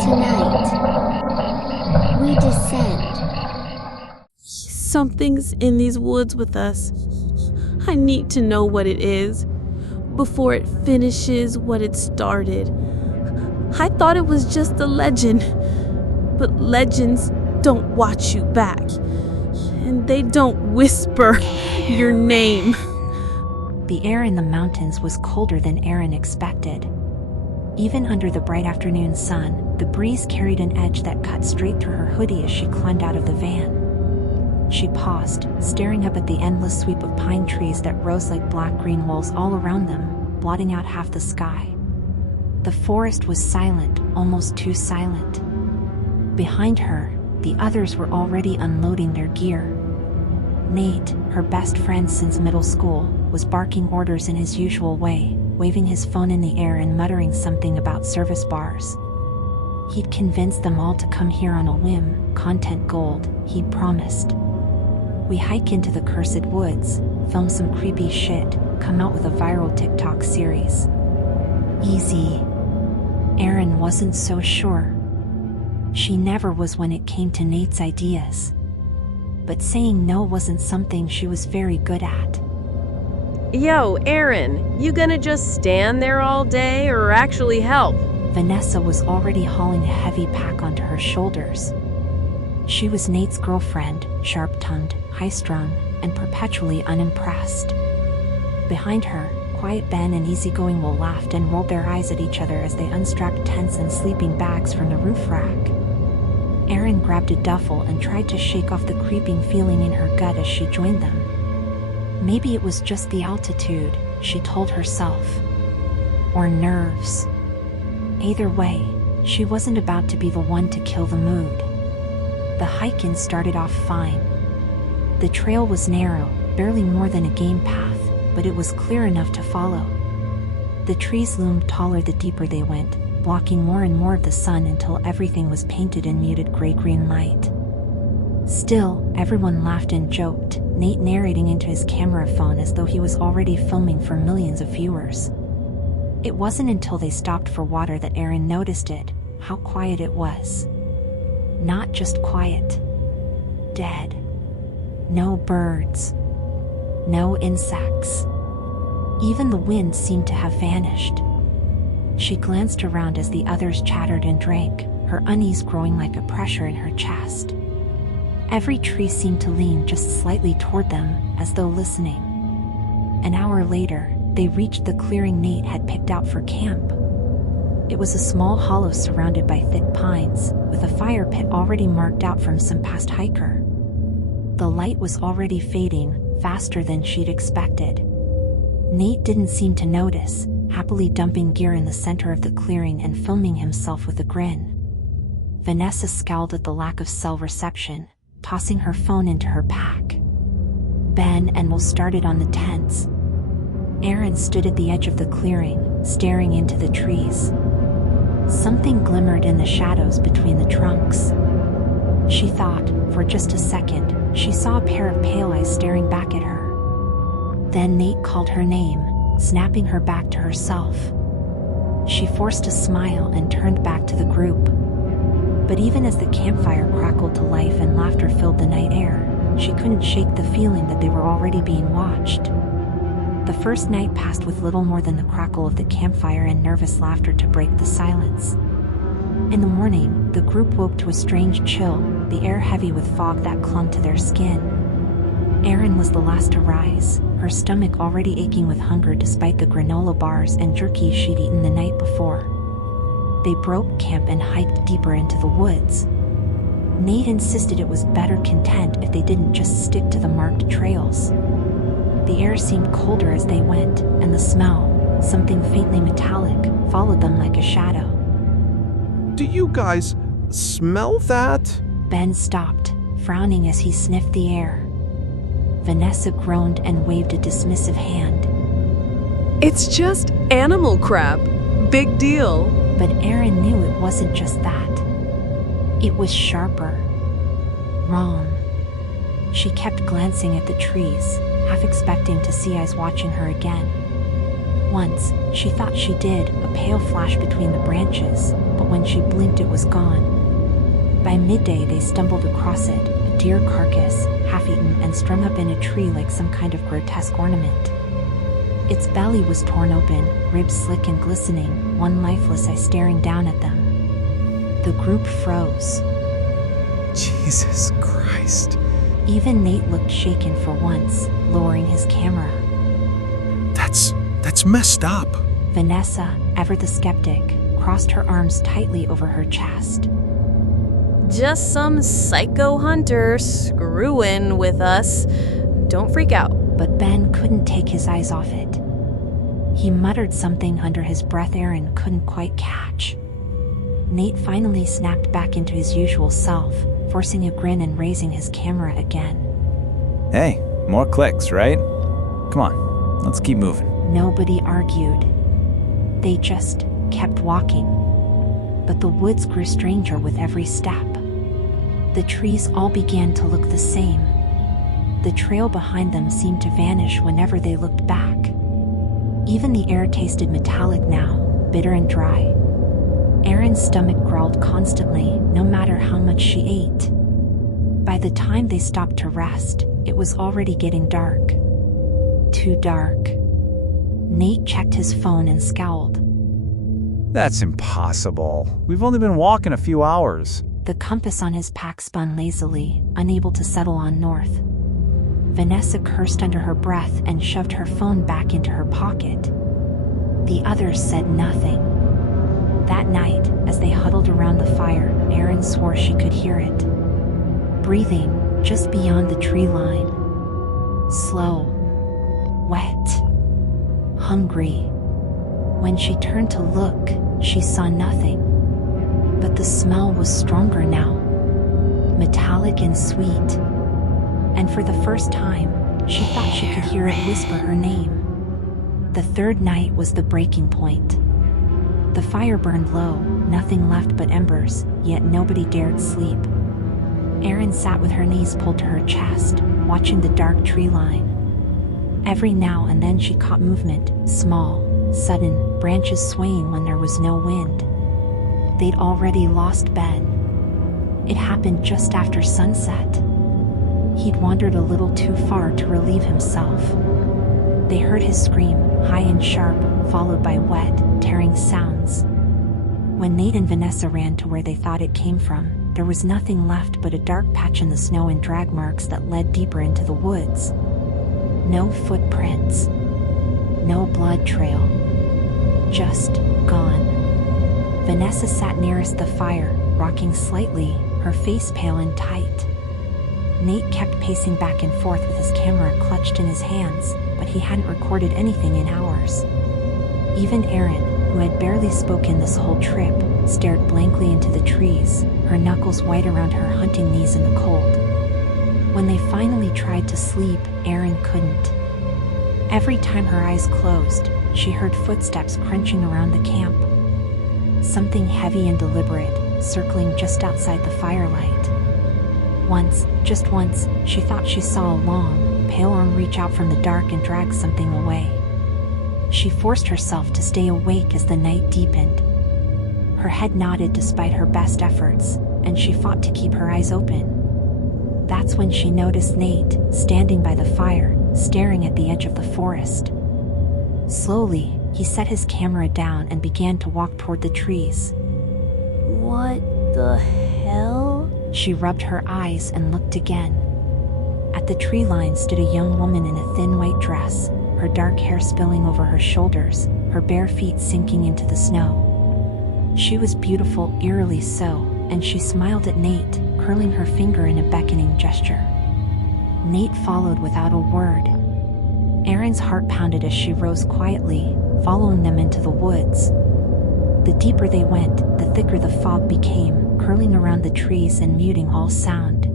Tonight, we descend. Something's in these woods with us. I need to know what it is before it finishes what it started. I thought it was just a legend, but legends don't watch you back, and they don't whisper your name. The air in the mountains was colder than Aaron expected. Even under the bright afternoon sun, the breeze carried an edge that cut straight through her hoodie as she climbed out of the van. She paused, staring up at the endless sweep of pine trees that rose like black-green walls all around them, blotting out half the sky. The forest was silent, almost too silent. Behind her, the others were already unloading their gear. Nate, her best friend since middle school, was barking orders in his usual way, waving his phone in the air and muttering something about service bars. He'd convinced them all to come here on a whim, content gold, he'd promised. We hike into the cursed woods, film some creepy shit, come out with a viral TikTok series. Easy. Erin wasn't so sure. She never was when it came to Nate's ideas. But saying no wasn't something she was very good at. Yo, Erin, you gonna just stand there all day or actually help? Vanessa was already hauling a heavy pack onto her shoulders. She was Nate's girlfriend, sharp-tongued, high-strung, and perpetually unimpressed. Behind her, quiet Ben and easygoing Will laughed and rolled their eyes at each other as they unstrapped tents and sleeping bags from the roof rack. Erin grabbed a duffel and tried to shake off the creeping feeling in her gut as she joined them. Maybe it was just the altitude, she told herself. Or nerves. Either way, she wasn't about to be the one to kill the mood. The hike-in started off fine. The trail was narrow, barely more than a game path, but it was clear enough to follow. The trees loomed taller the deeper they went, blocking more and more of the sun until everything was painted in muted gray-green light. Still, everyone laughed and joked, Nate narrating into his camera phone as though he was already filming for millions of viewers. It wasn't until they stopped for water that Erin noticed it, how quiet it was. Not just quiet. Dead. No birds. No insects. Even the wind seemed to have vanished. She glanced around as the others chattered and drank, her unease growing like a pressure in her chest. Every tree seemed to lean just slightly toward them, as though listening. An hour later, they reached the clearing Nate had picked out for camp. It was a small hollow surrounded by thick pines, with a fire pit already marked out from some past hiker. The light was already fading, faster than she'd expected. Nate didn't seem to notice, happily dumping gear in the center of the clearing and filming himself with a grin. Vanessa scowled at the lack of cell reception, tossing her phone into her pack. Ben and Will started on the tents. Erin stood at the edge of the clearing, staring into the trees. Something glimmered in the shadows between the trunks. She thought, for just a second, she saw a pair of pale eyes staring back at her. Then Nate called her name, snapping her back to herself. She forced a smile and turned back to the group. But even as the campfire crackled to life and laughter filled the night air, she couldn't shake the feeling that they were already being watched. The first night passed with little more than the crackle of the campfire and nervous laughter to break the silence. In the morning, the group woke to a strange chill, the air heavy with fog that clung to their skin. Erin was the last to rise, her stomach already aching with hunger despite the granola bars and jerky she'd eaten the night before. They broke camp and hiked deeper into the woods. Nate insisted it was better content if they didn't just stick to the marked trails. The air seemed colder as they went, and the smell, something faintly metallic, followed them like a shadow. Do you guys smell that? Ben stopped, frowning as he sniffed the air. Vanessa groaned and waved a dismissive hand. It's just animal crap. Big deal. But Erin knew it wasn't just that. It was sharper. Wrong. She kept glancing at the trees, half expecting to see eyes watching her again. Once, she thought she did, a pale flash between the branches, but when she blinked it was gone. By midday they stumbled across it, a deer carcass, half-eaten and strung up in a tree like some kind of grotesque ornament. Its belly was torn open, ribs slick and glistening, one lifeless eye staring down at them. The group froze. Jesus Christ. Even Nate looked shaken for once, lowering his camera. That's messed up. Vanessa, ever the skeptic, crossed her arms tightly over her chest. Just some psycho hunter screwing with us. Don't freak out. But Ben couldn't take his eyes off it. He muttered something under his breath Aaron couldn't quite catch. Nate finally snapped back into his usual self, forcing a grin and raising his camera again. Hey, more clicks, right? Come on, let's keep moving. Nobody argued. They just kept walking. But the woods grew stranger with every step. The trees all began to look the same. The trail behind them seemed to vanish whenever they looked back. Even the air tasted metallic now, bitter and dry. Erin's stomach growled constantly, no matter how much she ate. By the time they stopped to rest, it was already getting dark. Too dark. Nate checked his phone and scowled. That's impossible. We've only been walking a few hours. The compass on his pack spun lazily, unable to settle on north. Vanessa cursed under her breath and shoved her phone back into her pocket. The others said nothing. That night, as they huddled around the fire, Erin swore she could hear it. Breathing, just beyond the tree line. Slow. Wet. Hungry. When she turned to look, she saw nothing. But the smell was stronger now. Metallic and sweet. And for the first time, she thought she could hear it whisper her name. The third night was the breaking point. The fire burned low, nothing left but embers, yet nobody dared sleep. Erin sat with her knees pulled to her chest, watching the dark tree line. Every now and then she caught movement, small, sudden, branches swaying when there was no wind. They'd already lost Ben. It happened just after sunset. He'd wandered a little too far to relieve himself. They heard his scream, high and sharp, followed by wet, tearing sounds. When Nate and Vanessa ran to where they thought it came from, there was nothing left but a dark patch in the snow and drag marks that led deeper into the woods. No footprints. No blood trail. Just gone. Vanessa sat nearest the fire, rocking slightly, her face pale and tight. Nate kept pacing back and forth with his camera clutched in his hands, but he hadn't recorded anything in hours. Even Erin, who had barely spoken this whole trip, stared blankly into the trees, her knuckles white around her hunting knees in the cold. When they finally tried to sleep, Erin couldn't. Every time her eyes closed, she heard footsteps crunching around the camp. Something heavy and deliberate, circling just outside the firelight. Once, just once, she thought she saw a long, pale arm reach out from the dark and drag something away. She forced herself to stay awake as the night deepened. Her head nodded despite her best efforts, and she fought to keep her eyes open. That's when she noticed Nate, standing by the fire, staring at the edge of the forest. Slowly, he set his camera down and began to walk toward the trees. What the hell? She rubbed her eyes and looked again. At the tree line stood a young woman in a thin white dress, her dark hair spilling over her shoulders, her bare feet sinking into the snow. She was beautiful, eerily so, and she smiled at Nate, curling her finger in a beckoning gesture. Nate followed without a word. Erin's heart pounded as she rose quietly, following them into the woods. The deeper they went, the thicker the fog became, curling around the trees and muting all sound.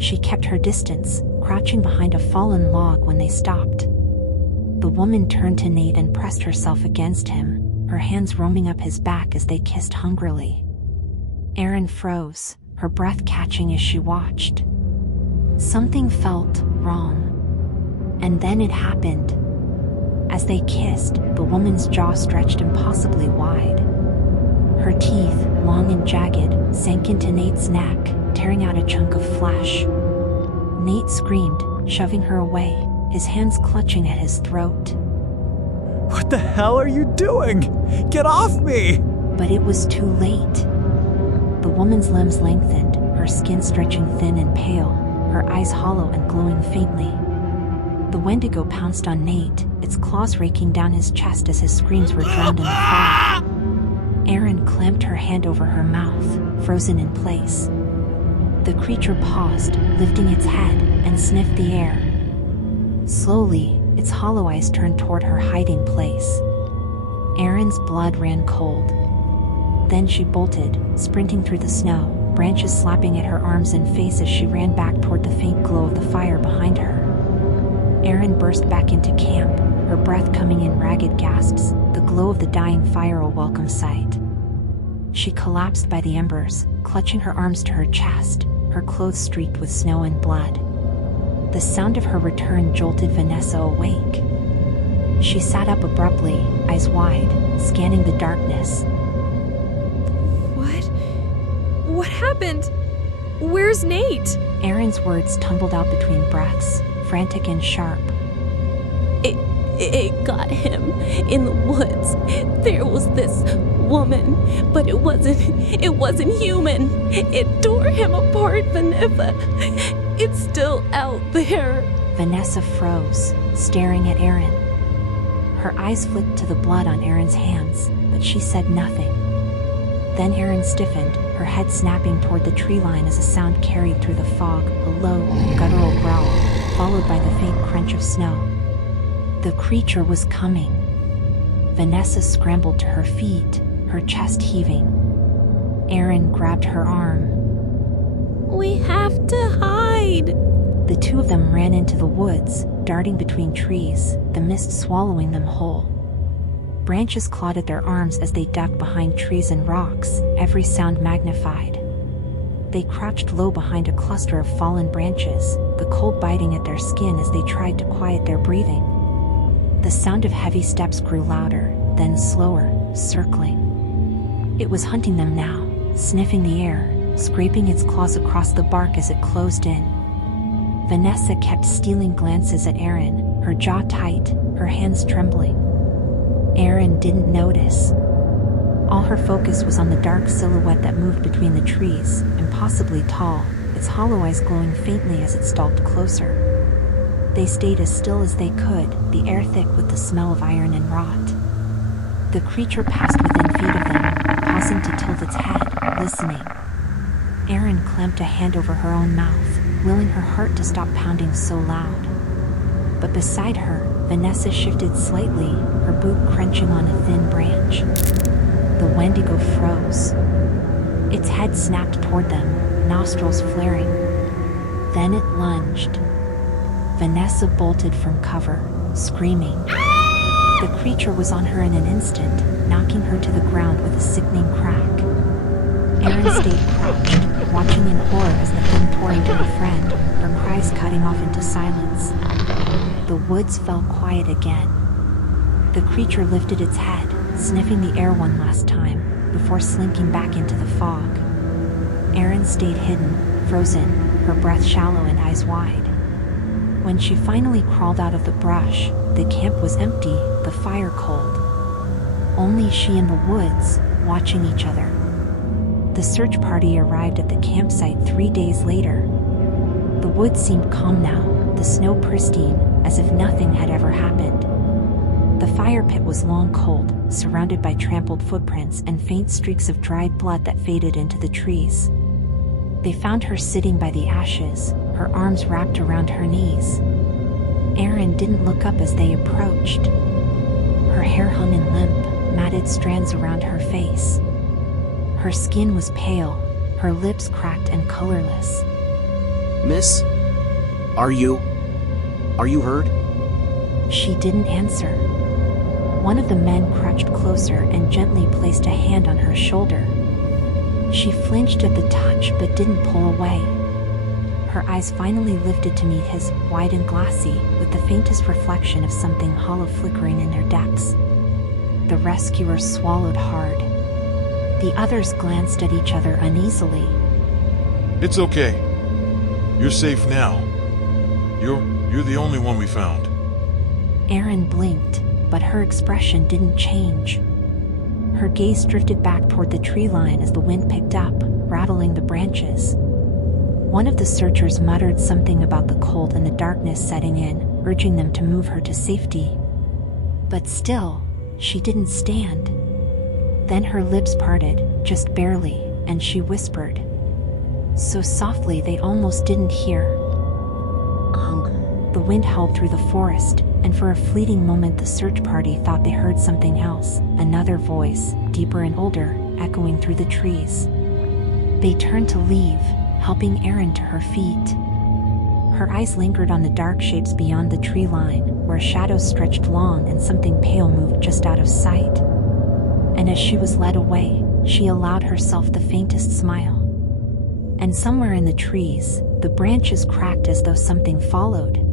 She kept her distance, crouching behind a fallen log when they stopped. The woman turned to Nate and pressed herself against him, her hands roaming up his back as they kissed hungrily. Erin froze, her breath catching as she watched. Something felt wrong. And then it happened. As they kissed, the woman's jaw stretched impossibly wide. Her teeth, long and jagged, sank into Nate's neck, tearing out a chunk of flesh. Nate screamed, shoving her away, his hands clutching at his throat. What the hell are you doing? Get off me! But it was too late. The woman's limbs lengthened, her skin stretching thin and pale, her eyes hollow and glowing faintly. The Wendigo pounced on Nate, its claws raking down his chest as his screams were drowned in the fog. Erin clamped her hand over her mouth, frozen in place. The creature paused, lifting its head, and sniffed the air. Slowly, its hollow eyes turned toward her hiding place. Erin's blood ran cold. Then she bolted, sprinting through the snow, branches slapping at her arms and face as she ran back toward the faint glow of the fire behind her. Erin burst back into camp, her breath coming in ragged gasps, the glow of the dying fire a welcome sight. She collapsed by the embers, clutching her arms to her chest, her clothes streaked with snow and blood. The sound of her return jolted Vanessa awake. She sat up abruptly, eyes wide, scanning the darkness. What happened? Where's Nate? Erin's words tumbled out between breaths, frantic and sharp. It got him in the woods. There was this woman, but it wasn't human. It tore him apart, Vanessa. It's still out there. Vanessa froze, staring at Erin. Her eyes flicked to the blood on Erin's hands, but she said nothing. Then Erin stiffened, her head snapping toward the tree line as a sound carried through the fog, a low, guttural growl, followed by the faint crunch of snow. The creature was coming. Vanessa scrambled to her feet, her chest heaving. Erin grabbed her arm. We have to hide. The two of them ran into the woods, darting between trees, the mist swallowing them whole. Branches clawed at their arms as they ducked behind trees and rocks, every sound magnified. They crouched low behind a cluster of fallen branches, the cold biting at their skin as they tried to quiet their breathing. The sound of heavy steps grew louder, then slower, circling. It was hunting them now, sniffing the air, scraping its claws across the bark as it closed in. Vanessa kept stealing glances at Erin, her jaw tight, her hands trembling. Erin didn't notice. All her focus was on the dark silhouette that moved between the trees, impossibly tall, its hollow eyes glowing faintly as it stalked closer. They stayed as still as they could, the air thick with the smell of iron and rot. The creature passed within feet of them, pausing to tilt its head, listening. Erin clamped a hand over her own mouth, willing her heart to stop pounding so loud. But beside her, Vanessa shifted slightly, her boot crunching on a thin branch. The Wendigo froze. Its head snapped toward them, nostrils flaring. Then it lunged. Vanessa bolted from cover, screaming. The creature was on her in an instant, knocking her to the ground with a sickening crack. Erin stayed crouched, watching in horror as the thing tore into her friend, her cries cutting off into silence. The woods fell quiet again. The creature lifted its head, sniffing the air one last time, before slinking back into the fog. Erin stayed hidden, frozen, her breath shallow and eyes wide. When she finally crawled out of the brush, the camp was empty, the fire cold. Only she and the woods, watching each other. The search party arrived at the campsite 3 days later. The woods seemed calm now, the snow pristine, as if nothing had ever happened. The fire pit was long cold, surrounded by trampled footprints and faint streaks of dried blood that faded into the trees. They found her sitting by the ashes, her arms wrapped around her knees. Erin didn't look up as they approached. Her hair hung in limp, matted strands around her face. Her skin was pale, her lips cracked and colorless. Miss? Are you hurt? She didn't answer. One of the men crouched closer and gently placed a hand on her shoulder. She flinched at the touch but didn't pull away. Her eyes finally lifted to meet his, wide and glassy, with the faintest reflection of something hollow flickering in their depths. The rescuers swallowed hard. The others glanced at each other uneasily. It's okay. You're safe now. You're the only one we found. Erin blinked, but her expression didn't change. Her gaze drifted back toward the tree line as the wind picked up, rattling the branches. One of the searchers muttered something about the cold and the darkness setting in, urging them to move her to safety. But still, she didn't stand. Then her lips parted, just barely, and she whispered, so softly they almost didn't hear. The wind howled through the forest, and for a fleeting moment the search party thought they heard something else, another voice, deeper and older, echoing through the trees. They turned to leave, helping Erin to her feet. Her eyes lingered on the dark shapes beyond the tree line, where shadows stretched long and something pale moved just out of sight. And as she was led away, she allowed herself the faintest smile. And somewhere in the trees, the branches cracked as though something followed,